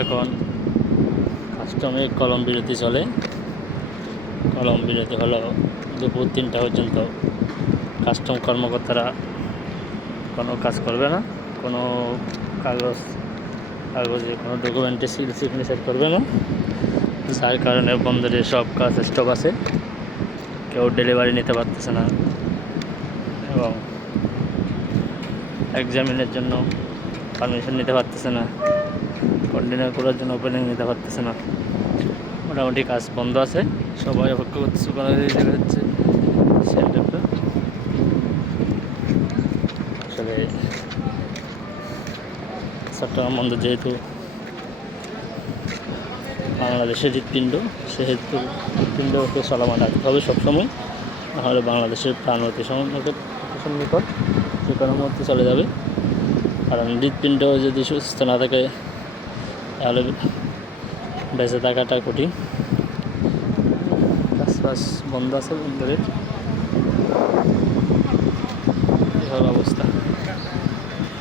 এখন কাস্টমে কলম বিরতি চলে। কলম বিরতি হলো দুপুর 3টা পর্যন্ত। কাস্টম কর্মকর্তারা কোনো কাজ করবে না, কোনো কাগজে কোনো ডকুমেন্টে সিগনেচার করবে না, যার কারণে বন্দরে সব কাজ স্টপ আছে। কেউ ডেলিভারি নিতে পারতেছে না এবং এক্সামিনের জন্য পারমিশন নিতে পারতেছে না, কন্টেনার করার জন্য ওপেনিং নিতে পারতেছে না। মোটামুটি কাজ বন্ধ আছে, সবাই অপেক্ষা করতেছে কোনো জায়গায় হচ্ছে সেন্টারটা। আসলে চট্টগ্রাম বন্দর যেহেতু বাংলাদেশের হৃৎপিণ্ড, সেহেতু হৃৎপিণ্ডকে চলমান রাখতে হবে সবসময়, নাহলে বাংলাদেশের প্রাণ অতি সন্নিকট যে কোনো মুহূর্তে চলে যাবে। কারণ হৃৎপিণ্ড যদি সুস্থ না থাকে তাহলে বেঁচে থাকাটা কঠিন। কাজ বন্ধ আছে বন্দরের।